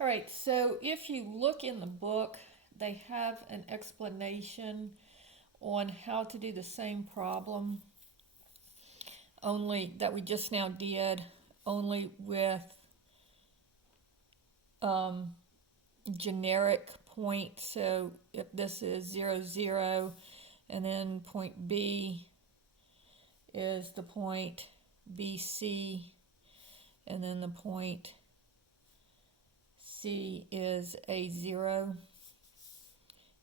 All right, so if you look in the book, they have an explanation on how to do the same problem, only that we just now did, only with generic points. So if this is 0, 0, and then point B is the point BC, and then the point C is A0,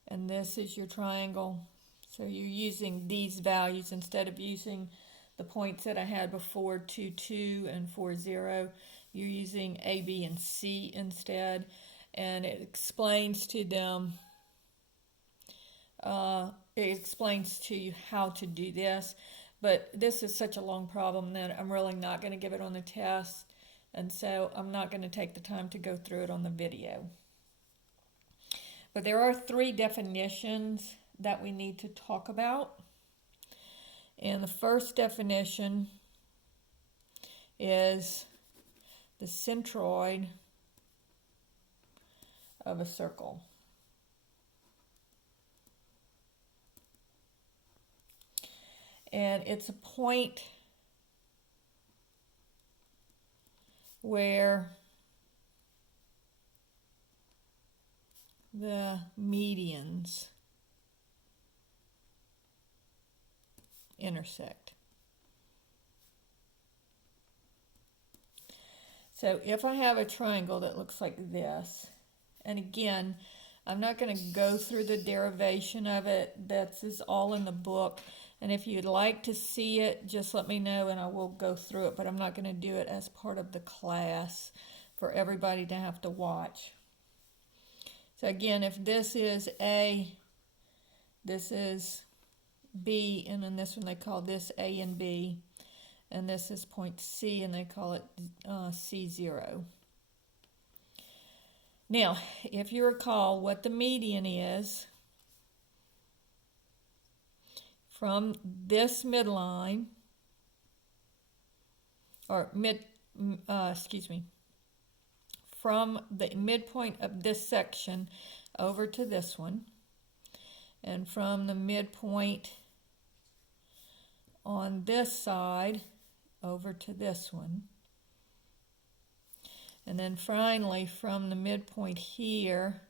and this is your triangle. So you're using these values instead of using the points that I had before, 2, 2 and 4, 0. You're using A, B, and C instead, and it explains to them, it explains to you how to do this. But this is such a long problem that I'm really not going to give it on the test, and so I'm not going to take the time to go through it on the video. But there are 3 definitions that we need to talk about. And the first definition is the centroid of a circle. And it's a point where the medians intersect. So if I have a triangle that looks like this, and again, I'm not going to go through the derivation of it. This is all in the book. And if you'd like to see it, just let me know and I will go through it. But I'm not going to do it as part of the class for everybody to have to watch. So again, if this is A, this is B, and then this one they call this A and B. And this is point C, and they call it C0. Now, if you recall what the median is from this midline, or from the midpoint of this section over to this one, and from the midpoint on this side over to this one, and then finally from the midpoint here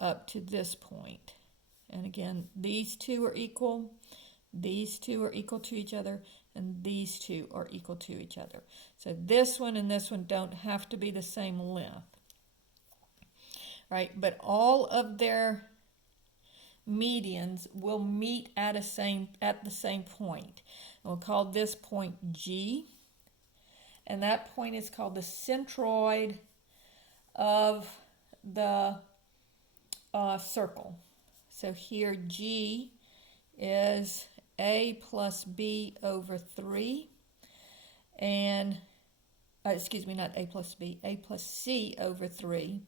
up to this point. And again, these 2 are equal, these 2 are equal to each other, and these 2 are equal to each other. So this one and this one don't have to be the same length, right? But all of their medians will meet at the same point. And we'll call this point G, and that point is called the centroid of the circle. So here G is A plus B over 3, and not A plus B, A plus C over 3,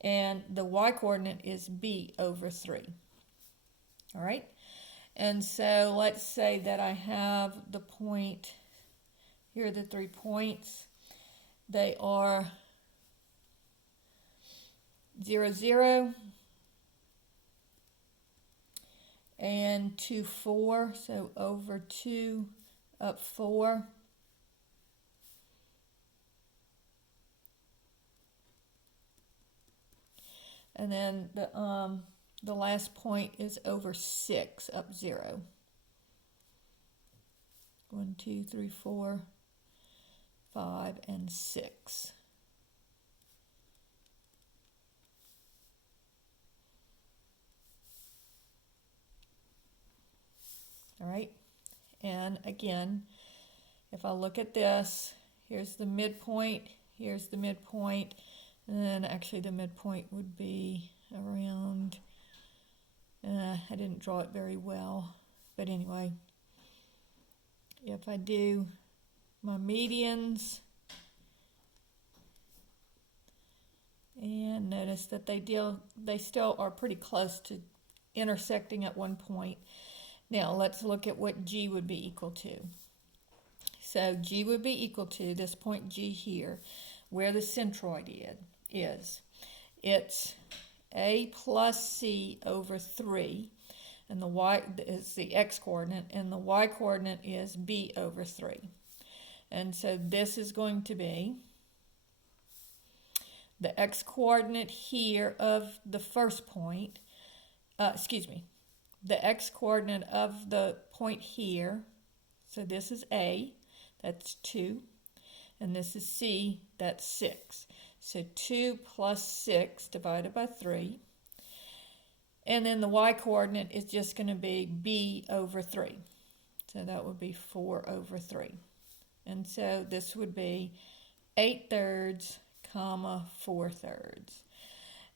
and the y-coordinate is B over 3. All right, and so let's say that I have the point, here are the 3 points. They are 0, 0, and 2, 4, so over 2, up 4. And then the last point is over 6, up 0. 1, 2, 3, 4, 5, and 6. All right, and again, if I look at this, here's the midpoint, here's the midpoint, and then actually the midpoint would be around, I didn't draw it very well, but anyway, if I do my medians, and notice that they still are pretty close to intersecting at one point. Now let's look at what G would be equal to. So G would be equal to this point G here where the centroid is. It's a plus c over 3, and the y is the x-coordinate, and the y-coordinate is b over 3. And so this is going to be the x-coordinate here of the first point, the x-coordinate of the point here, so this is a, that's 2, and this is c, that's 6. So 2 plus 6 divided by 3. And then the y-coordinate is just going to be b over 3. So that would be 4 over 3. And so this would be 8/3, 4/3.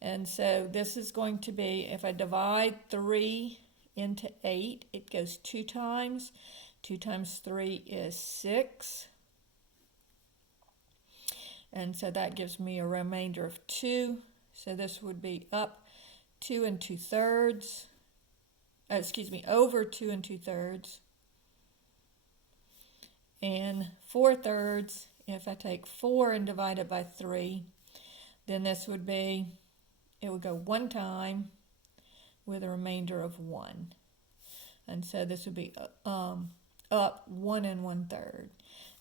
And so this is going to be, if I divide 3 into 8, it goes 2 times. 2 times 3 is 6. And so that gives me a remainder of 2. So this would be up 2 2/3. Over 2 2/3. And 4/3, if I take 4 and divide it by 3, then this would be, it would go 1 time with a remainder of 1. And so this would be up 1 1/3.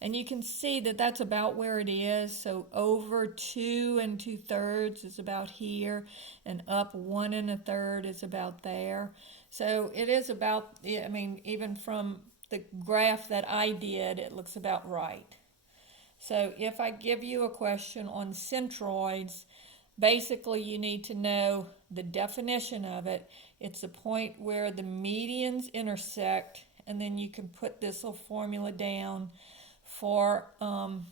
And you can see that that's about where it is. So over 2 2/3 is about here, and up 1 1/3 is about there. So it is about, I mean, even from the graph that I did, it looks about right. So if I give you a question on centroids, basically you need to know the definition of it. It's the point where the medians intersect, and then you can put this little formula down for on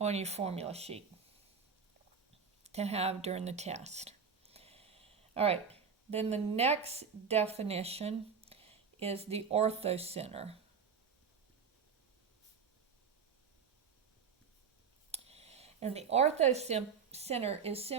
your formula sheet to have during the test. All right, then the next definition is the orthocenter. And the orthocenter is simply